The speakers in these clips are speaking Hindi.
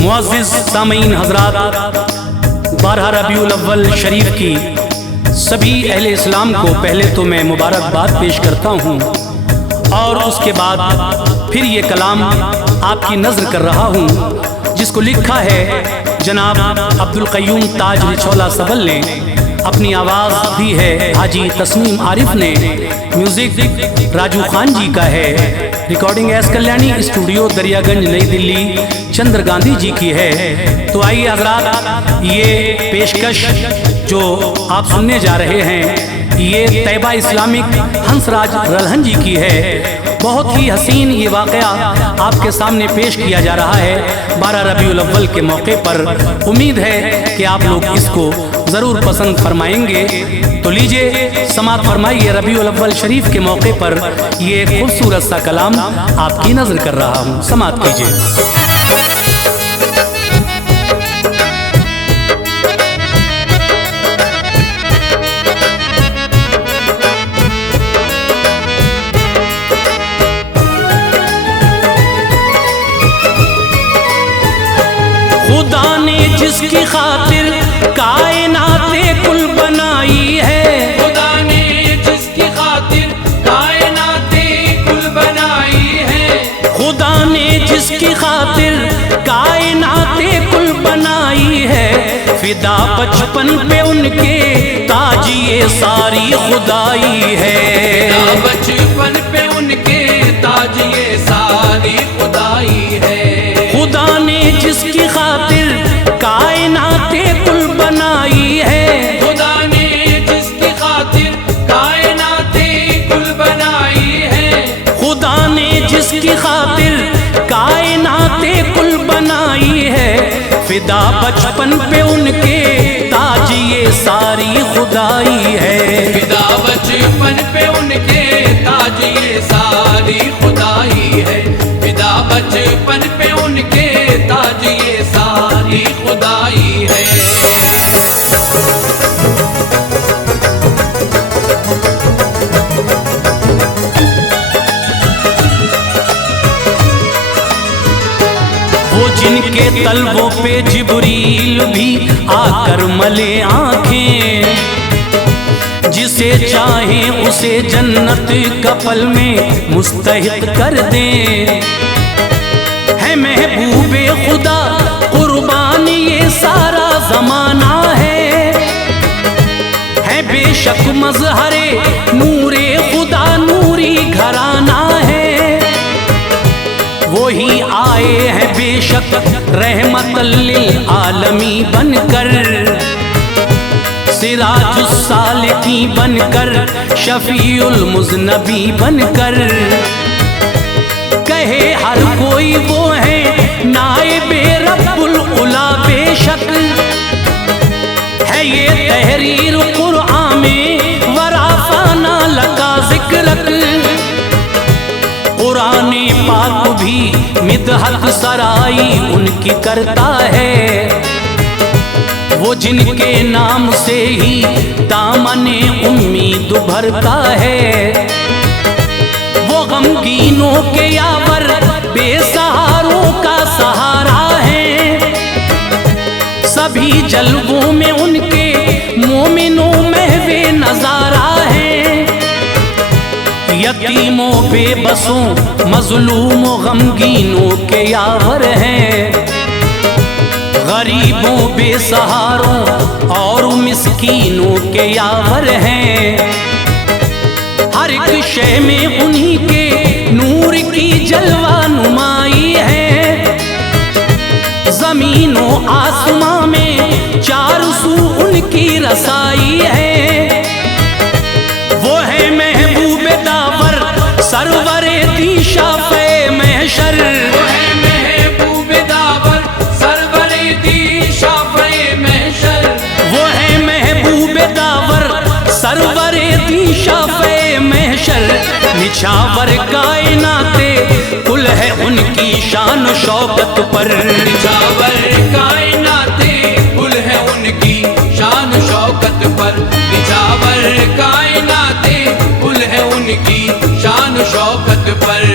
मुअज़्ज़िज़ सामीन हज़रात, 12 रबीउल अव्वल शरीफ की सभी अहले इस्लाम को पहले तो मैं मुबारकबाद पेश करता हूँ और उसके बाद फिर ये कलाम आपकी नज़र कर रहा हूँ जिसको लिखा है जनाब अब्दुल क़य्यूम ताज रिछौला सबल ने, अपनी आवाज़ दी है हाजी तस्नीम आरिफ ने, म्यूज़िक राजू खान जी का है, recording S Kalyani studio Daryaganj नई दिल्ली चंद्र गांधी जी की है। तो आइए हज़रात, ये पेशकश जो आप सुनने जा रहे हैं ये तैयबा इस्लामिक हंसराज रल्हन जी की है। बहुत ही हसीन ये वाक़या आपके सामने पेश किया जा रहा है 12 रबीउल अव्वल के मौके पर। उम्मीद है कि आप लोग इसको ज़रूर पसंद फरमाएंगे। तो लीजिए समात फरमाइए, रबीउल अव्वल शरीफ के मौके पर ये खूबसूरत सा कलाम आपकी नज़र कर रहा हूँ, समात कीजिए। खुदा ने जिसकी खातिर कायनाते कुल बनाई है, खुदा ने जिसकी खातिर कायनाते कुल बनाई है, खुदा ने जिसकी खातिर कायनाते कुल बनाई है, फिदा बचपन पे उनके ताजिए सारी खुदाई है, फिदा बचपन पे उनके ताजिए सारी खुदाई है। खुदा ने जिसकी खातिर कायनाते कुल बनाई है, खुदा ने जिसकी खातिर कायनाते कुल बनाई है, खुदा ने जिसकी खातिर कायनाते कुल बनाई है, फिदा बचपन पे उनके ताजिए सारी खुदाई है, फिदा बचपन पे उनके ताजिए सारी खुदाई है, फिदा बचपन पे उनके ताजिए सारी खुदाई है। वो जिनके तलवों पे जिब्रील भी आकर मले आंखें, जिसे चाहे उसे जन्नत कपल में मुस्तहिक कर दे, है महबूबे खुदा कुर्बान ये सारा जमाना है बेशक मजहरे नूरे खुदा नूरी घराना है, वही आए हैं बेशक रहमतल लिल आलमी बनकर, सिराजुस सालिकी बनकर, शफीउल मुज़नबी बनकर, कहे हर कोई वो है नाइबे रब्बुल उला, बेशक है ये तहरीर कुरआन में वराफाना लका जिक्रक, कुरान पाक भी मिदहत सराई उनकी करता है, वो जिनके नाम से ही दामने उम्मीद भरता है, वो गमगीनों के यावर बेसहारों का सहारा है, सभी जलवों में उनके मोमिनों महवे नजारा है, यतीमों बेबसों मजलूमों गमगीनों के यावर हैं, गरीबों बेसहारों और मिस्कीनों के यावर हैं, हर एक शय में उन्हीं के नूर की जलवा नुमाई है, जमीनों आसमां में चार सू उनकी रसाई है, वो है महबूब दावर सरवरे दी शाफ़े महशर, वो है महबूब दावर सरवरे दी शाफ़े महशर, वो है महबूब दावर सरवरे दी शाफ़े महशर, निछावर कायनाते कुल है उनकी शान शौकत पर, निछावर कायनाते कुल है उनकी शान शौकत पर, निछावर कायनाते कुल है उनकी शान शौकत पर।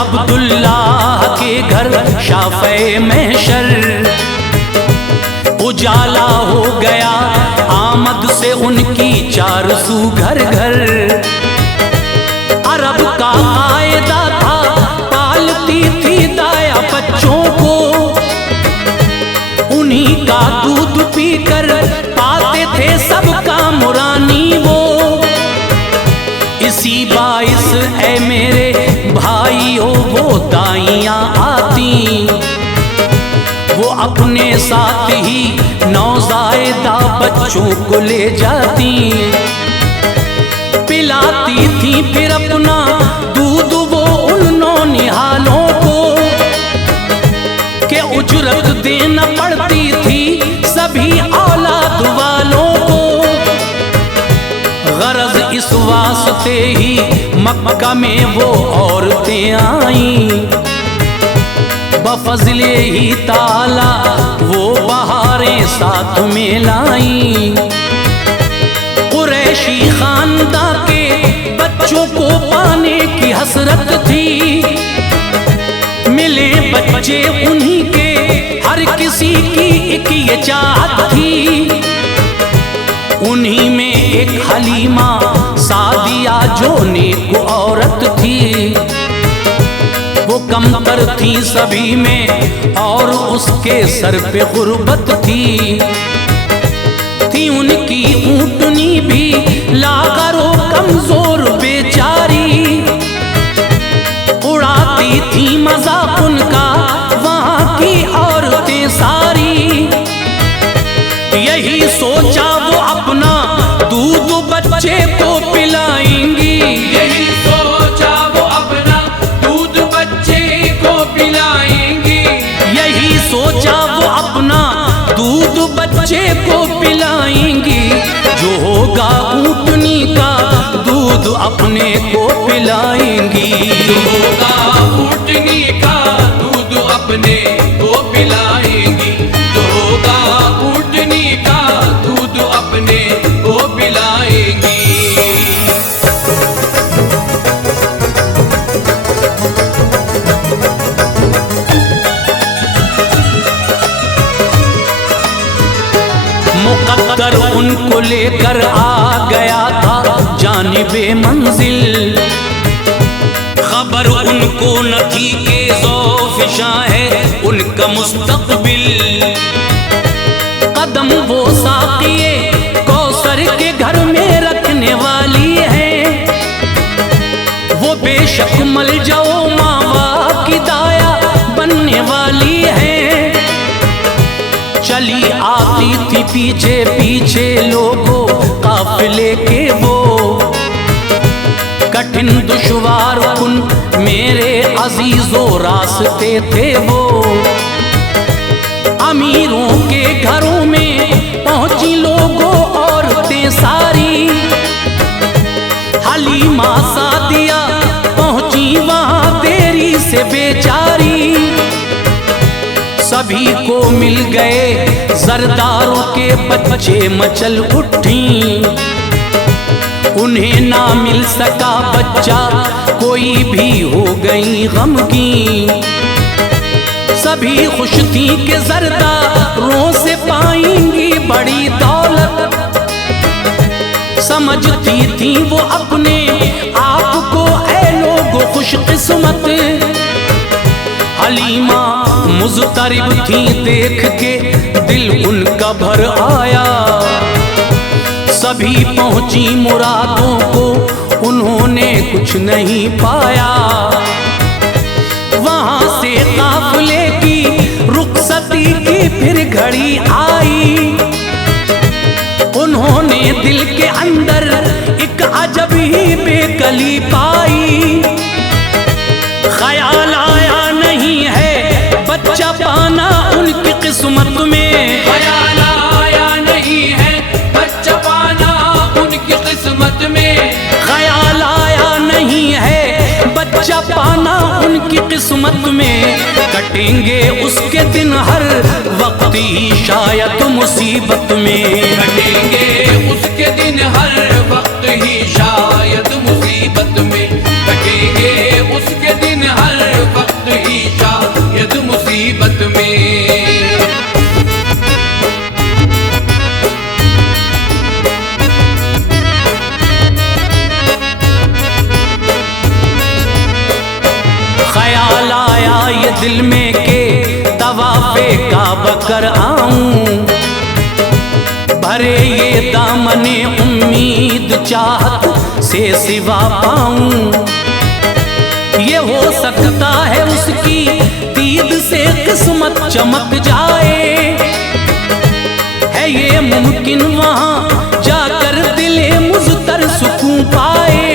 अब्दुल्लाह के घर शाफ़े महशर, उजाला हो गया आमद से उनकी 400 घर घर। अरब का कायदा था पालती थी दाया बच्चों को, उन्हीं का दूध पीकर पाते थे सबका मुरानी वो। इसी बाइस ऐ मेरे भाइयों वो दाइयां आती, वो अपने साथ ही नौज़ायदा बच्चों को ले जाती, पिलाती थी फिर अपना दूध वो उन नौनिहालों को, के उजरत देना पड़ती थी सभी औलाद वालों को। गरज इस वास्ते ही मक्का में वो औरतें आईं, बफज़ले ही ताला वो बहारें साथ में लाईं। कुरैशी खानदा के बच्चों को पाने की हसरत थी, मिले बच्चे उन्हीं के हर किसी की एक ये चाहत थी। उन्हीं में एक हलीमा सादिया जो नेक औरत थी, वो कमतर थी सभी में और उसके सर पे गुर्बत थी उनकी ऊँटनी भी लागरो कमजोर बेचारी, उड़ाती थी मजाक उनका वहाँ की औरतें सारी। यही सोचा वो अपना दूध बच्चे को पिलाएंगी, यही सोचा वो अपना दूध बच्चे को पिलाएंगी, यही सोचा वो अपना दूध बच्चे को पिलाएंगी। जो होगा ऊँटनी का दूध अपने को पिलाएंगी, जो होगा ऊँटनी का दूध अपने को पिलाएंगी, जो होगा ऊँटनी का दूध अपने को पिलाएंगी। मुक़द्दर उनको लेकर आ गया था जानिबे मंजिल, खबर उनको न थी कि ज़ौफ़िशां है उनका मुस्तक़बिल। कदम वो साक़िए कौसर के घर में रखने वाली है, वो बेशक मल जाओ मावा की दाया बनने वाली है। चली आती थी पीछे पीछे लोगों काफिले के वो, कठिन दुश्वार कुन मेरे अजीजों रास्ते थे वो। अमीरों के घरों में पहुंची लोगों औरतें सारी, हलीमा सादिया पहुंची वहां देरी से बेचारी। सभी को मिल गए जरदारों के बच्चे मचल उठी, उन्हें ना मिल सका बच्चा कोई भी हो गई गमगीन। सभी खुश थी कि जरदारों से पाएंगी बड़ी दौलत, समझती थी वो अपने आप को ऐ लोगो खुशकिस्मत। हलीमा मुज़तरिब थी देख के दिल उनका भर आया, सभी पहुंची मुरादों को उन्होंने कुछ नहीं पाया। वहां से काफिले की रुखसती की फिर घड़ी आई, उन्होंने दिल के अंदर एक अजब ही बेकली पाई। ख्याल आया नहीं है बच्चा पाना उनकी किस्मत में, ख्याल आया नहीं है बच्चा पाना उनकी किस्मत में, ख्याल आया नहीं है बच्चा पाना उनकी किस्मत में। कटेंगे उसके दिन हर वक्त ही शायद मुसीबत में, कटेंगे उसके दिन हर वक्त ही शायद मुसीबत में, कटेंगे उसके दिन हर तवाफे काबा कर आऊं, भरे ये दामने उम्मीद चाहत से सिवा पाऊं। ये हो सकता है उसकी दीद से किस्मत चमक जाए, है ये मुमकिन वहां जाकर दिले मुज़तर सुकून पाए।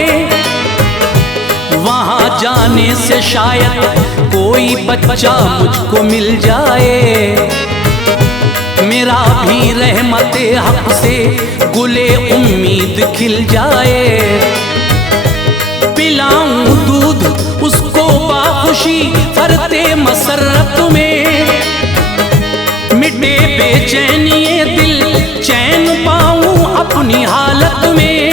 वहां जाने से शायद कोई बच्चा मुझको मिल जाए, मेरा भी रहमते हक से गुले उम्मीद खिल जाए। पिलाऊं दूध उसको बाखुशी फरते मसरत में, मिटे बेचैनी ये दिल चैन पाऊं अपनी हालत में।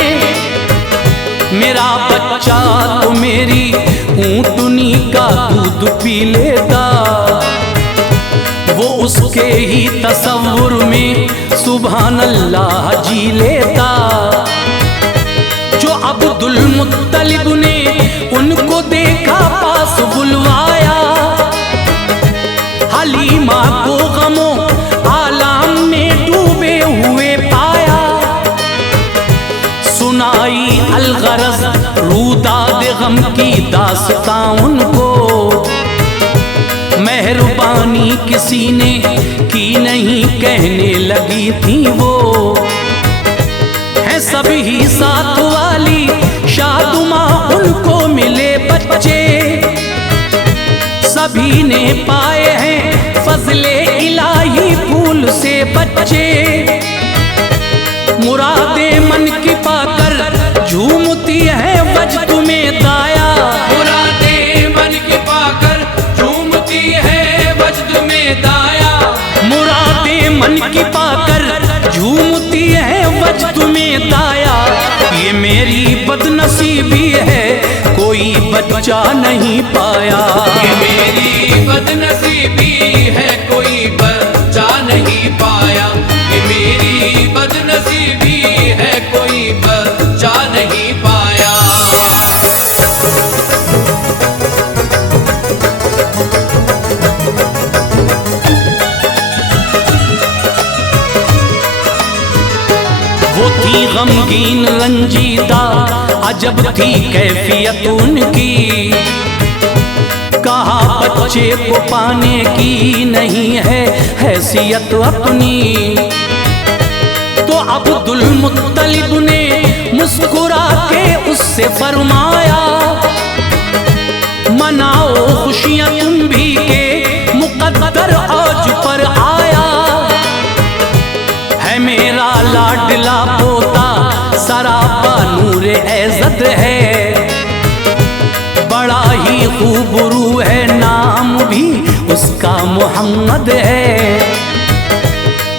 मेरा बच्चा तो मेरी ऊँटनी का दूध पी लेता, वो उसके ही तसव्वुर में सुभान अल्लाह जी लेता। जो अब्दुल मुत्तलिब ने उनको देखा पास बुलवाया, हलीमा को गमो आलाम में डूबे हुए पाया। सुनाई अलगरज रूदाद गम की दास्तां उनको, मेहरबानी किसी ने की नहीं कहने लगी थी वो। है सभी साथ वाली शादुमा उनको मिले बच्चे, सभी ने पाए हैं फजले इलाही फूल से बच्चे। मुरादे मन की पाकर झूमती है वजद में दाया, मुरादे मन की पाकर झूमती है वजद में दाया। मुरादे मन की पाकर झूमती है वजद में दाया। ये मेरी बदनसीबी है कोई बच्चा नहीं पाया, ये मेरी बदनसीबी है कोई बच्चा नहीं पाया। ये मेरी बदनसीबी है कोई बच्चा नहीं पाया। वो थी गमगीन रंजीदा अजब थी कैफियत उनकी, कहा बच्चे को पाने की नहीं है हैसियत अपनी। तो अब्दुल मुत्तलिब ने मुस्कुरा के उससे फरमाया, मनाओ खुशियां तुम भी के मुकद्दर आज पर आया। है मेरा लाडला पोता सरापा नूरे एज़द है, बड़ा ही खूबरू है नाम भी उसका मोहम्मद है।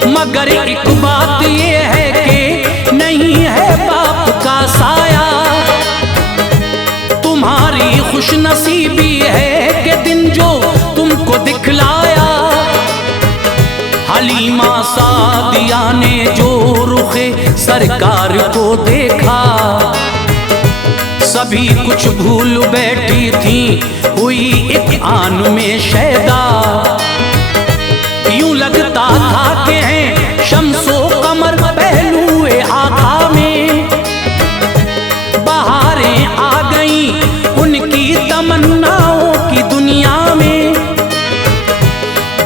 मगर एक बात ये है कि नहीं है बाप का साया, तुम्हारी खुशनसीबी है कि दिन जो तुमको दिखलाया। हलीमा सादिया ने जो रुखे सरकार को देखा, सभी कुछ भूल बैठी थी हुई एक आन में शैदा। यूं लगता था कि हैं शम्सो कमर पहलुए आका में, बहारें आ गई उनकी तमन्नाओं की दुनिया में।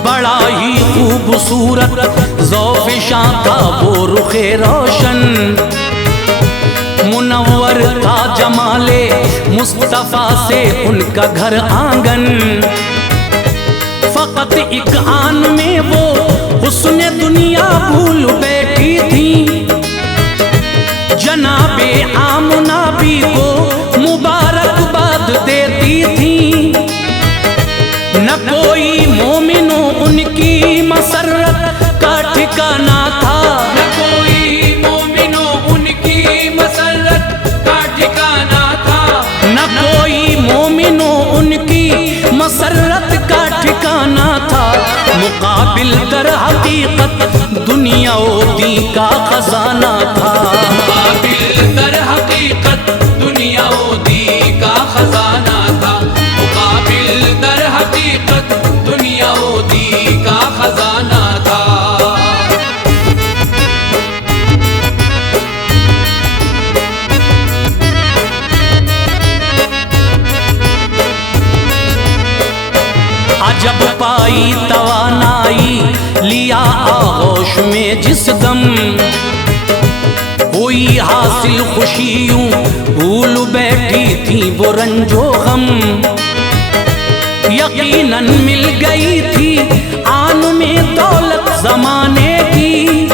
बड़ा ही खूबसूरत ज़ौफ़िशां था वो रुखे रोशन, मुनव्वर था जमाले मुस्तफ़ा से उनका घर आंगन। फ़कत एक आन में वो हुस्न दुनिया भूल बैठी थी, जनाबे आमना भी को मुबारकबाद देती थी। न कोई मोमिनो उनकी मसरत का ठिकाना था, न कोई मोमिनो उनकी मसरत का ठिकाना था। न कोई मोमिनो उनकी मसरत का ठिकाना था। मुकाबिल दर हकीकत दुनिया दी का खजाना था, मुकाबिल दर हकीकत दुनिया दी का खजाना था। मुकाबिल दर हकीकत दुनिया दी का लिया आगोश में जिस दम, हुई हासिल खुशियों भूल बैठी थी वो रंजो गम। यकीनन मिल गई थी आन में दौलत जमाने की,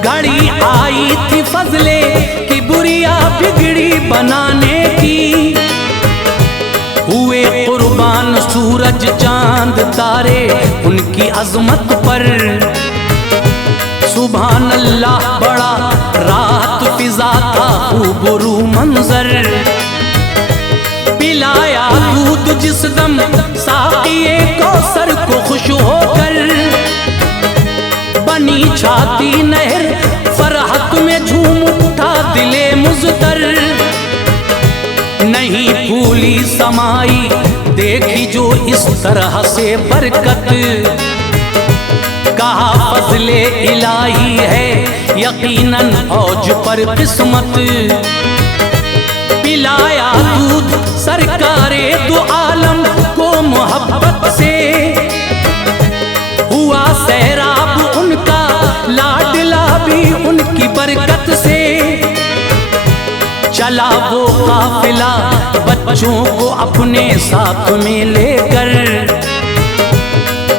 घड़ी आई थी फजले की बुरिया बिगड़ी बनाने की। हुए कुर्बान सूरज चांद तारे उनकी अजमत पर, सुभान अल्लाह बड़ा रात फिजा का खूबरू मंजर। पिलाया दूध जिस दम साक़िए कौसर को खुश होकर, बनी छाती नहर फरहत में झूम उठा दिले मुज़तर। नहीं फूली समाई देखी जो इस तरह से बरकत, कहा फजले इलाही है यकीनन औज पर किस्मत। पिलाया दूध सरकारे दो आलम को मोहब्बत से, हुआ सैराब उनका लाडला भी उनकी बरकत से। चला वो काफिला बच्चों को अपने साथ में लेकर,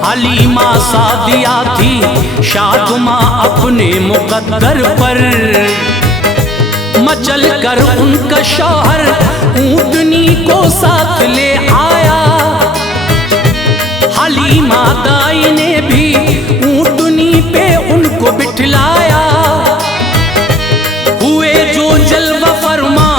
हलीमा सादिया थी शादुमा अपने मुकद्दर पर। मचल कर उनका शौहर ऊँटनी को साथ ले आया, हलीमा दाई ने भी ऊँटनी पे उनको बिठलाया। हुए जो जलवा फरमा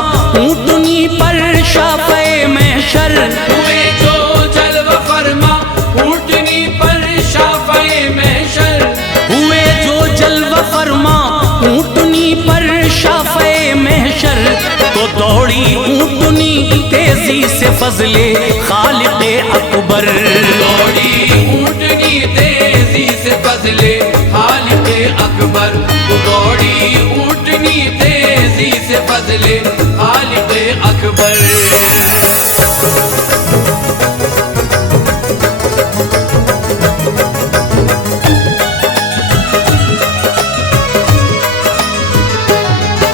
ऊँटनी पर शाफ़े महशर, हुए जो जलवा फरमा ऊँटनी पर शाफ़े महशर। हुए जो जलवा फरमा ऊँटनी पर शाफ़े महशर। तो दौड़ी ऊँटनी तेजी से फजले खालिक़े अकबर, दौड़ी ऊँटनी तेजी से फजले खालिक़े अकबर। दौड़ी ऊँटनी तेजी से फजले खालिक़े अकबर।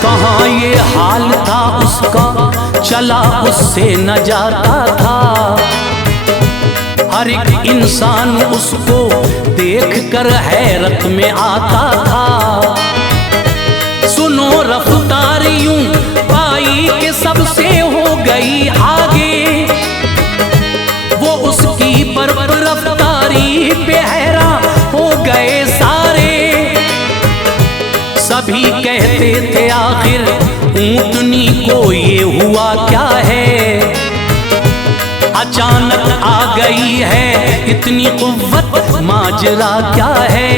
कहाँ ये हाल था उसका चला उससे न जाता था, हर एक इंसान उसको देख कर हैरत में आता था। सुनो रफ्तार यूं पाई के सबसे हो गई आगे, वो उसकी बर्फ रफ्तारी पे हैरान हो गए सारे। सभी कहते थे आखिर ऊँटनी को ये हुआ क्या है, अचानक आ गई है इतनी कुव्वत, माजरा क्या है।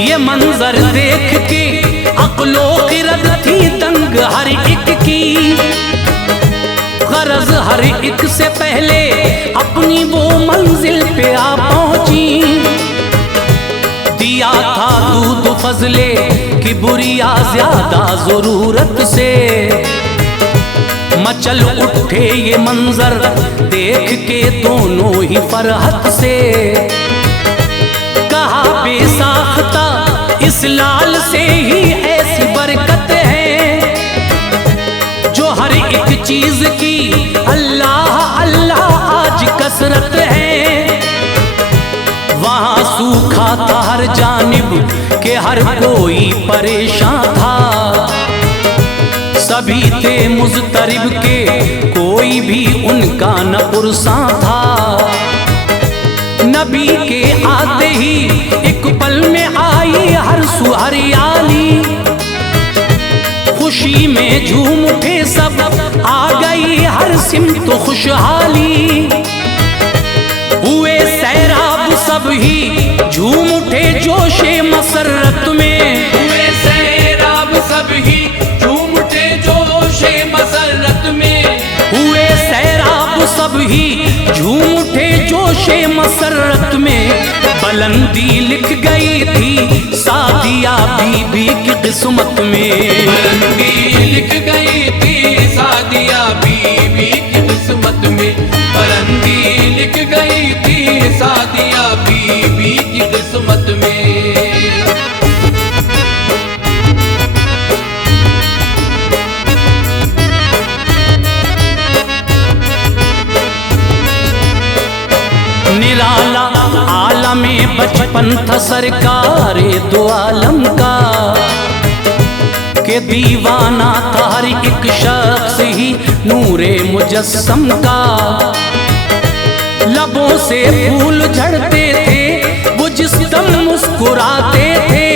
ये मंजर देख के अक्लो गिरद थी दंग हर एक की, गरज हर एक से पहले अपनी वो मंजिल पे आ पहुंची। दिया था दूध फजले की बुरिया ज्यादा जरूरत से, मचल उठे ये मंजर देख के दोनों ही फरहत से। कहा बेसाख्ता इस लाल से ही ऐसी बरकत है, जो हर एक चीज की अल्लाह अल्लाह आज कसरत है। वहाँ सूखा था हर जानिब के हर कोई परेशान था, सभी थे मुज़तरिब के कोई भी उनका न पुरसा था। नबी के आते ही एक पल में आई हर सू हरियाली, खुशी में झूम उठे सब आ गई हर सिमत खुशहाली। हुए सैराब सब ही झूम उठे जोशे मसरत में, हुए सैराब सब ही झूम उठे जोशे मसरत में। हुए सैराब सब ही झूम उठे जोशे मसरत में। बुलंदी लिख गई थी सादिया बीबी की किस्मत में, बुलंदी लिख गई थी सादिया बीबी की किस्मत में। बुलंदी लिख गई थी सादिया बचपन था सरकारे दो आलम का, के दीवाना था हर एक शख्स ही नूरे मुजस्सम का। लबों से फूल झड़ते थे वो जिस दम मुस्कुराते थे,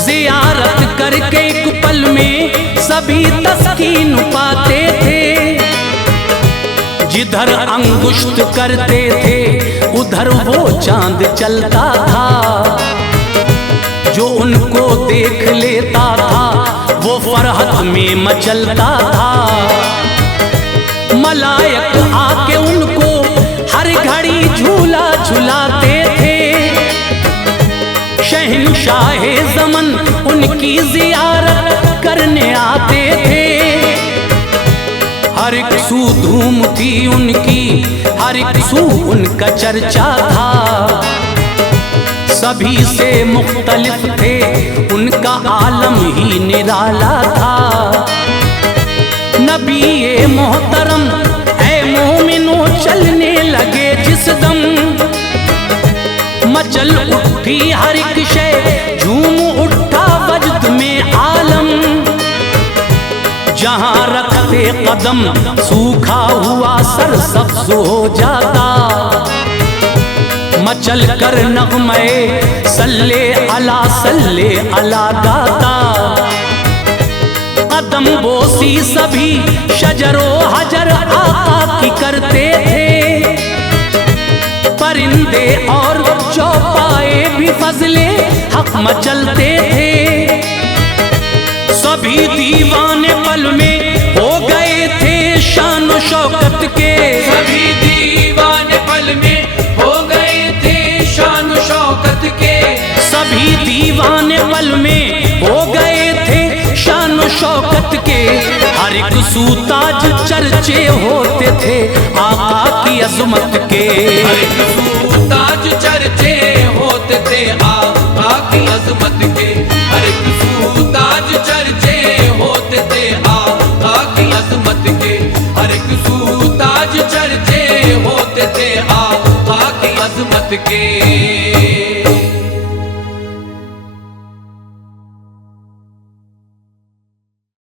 ज़ियारत करके एक पल में सभी तस्कीन पाते थे। जिधर अंगुष्ठ करते थे उधर वो चांद चलता था, जो उनको देख लेता था वो फरहत में मचलता था। मलायक आके उनको हर घड़ी झूला झुलाते थे, शहंशाहे ज़मन उनकी ज़ियारत करने आते थे। हर एक सू धूम थी उनकी, हर एक सू उनका चर्चा था, सभी से मुख्तलिफ थे उनका आलम ही निराला था। नबी ए मोहतरम ऐ मोमिनो चलने लगे जिस दम, मचल उठी हर एक शय झूम उठा वजद में आलम। जहां रखते कदम सूखा हुआ सर सब्ज हो जाता, मचल कर नग़मे सल्ले अला गाता। कदम बोसी सभी शजरो हजर आका की करते थे, परिंदे और चौपाए भी फजले हक मचलते थे। सभी दीवाने पल में हो गए थे शान व शौकत के, सभी दीवाने पल में हो गए थे शान व शौकत के। सभी दीवाने पल में हो गए थे शान व शौकत के। हर एक सूताज चर्चे होते थे आका की अज़मत के, हर एक सूताज चर्चे होते थे आका की अज़मत के। हर एक सूताज चर्चे होते थे आका की अज़मत के। हर एक सूताज चर्चे होते थे आका की अज़मत के।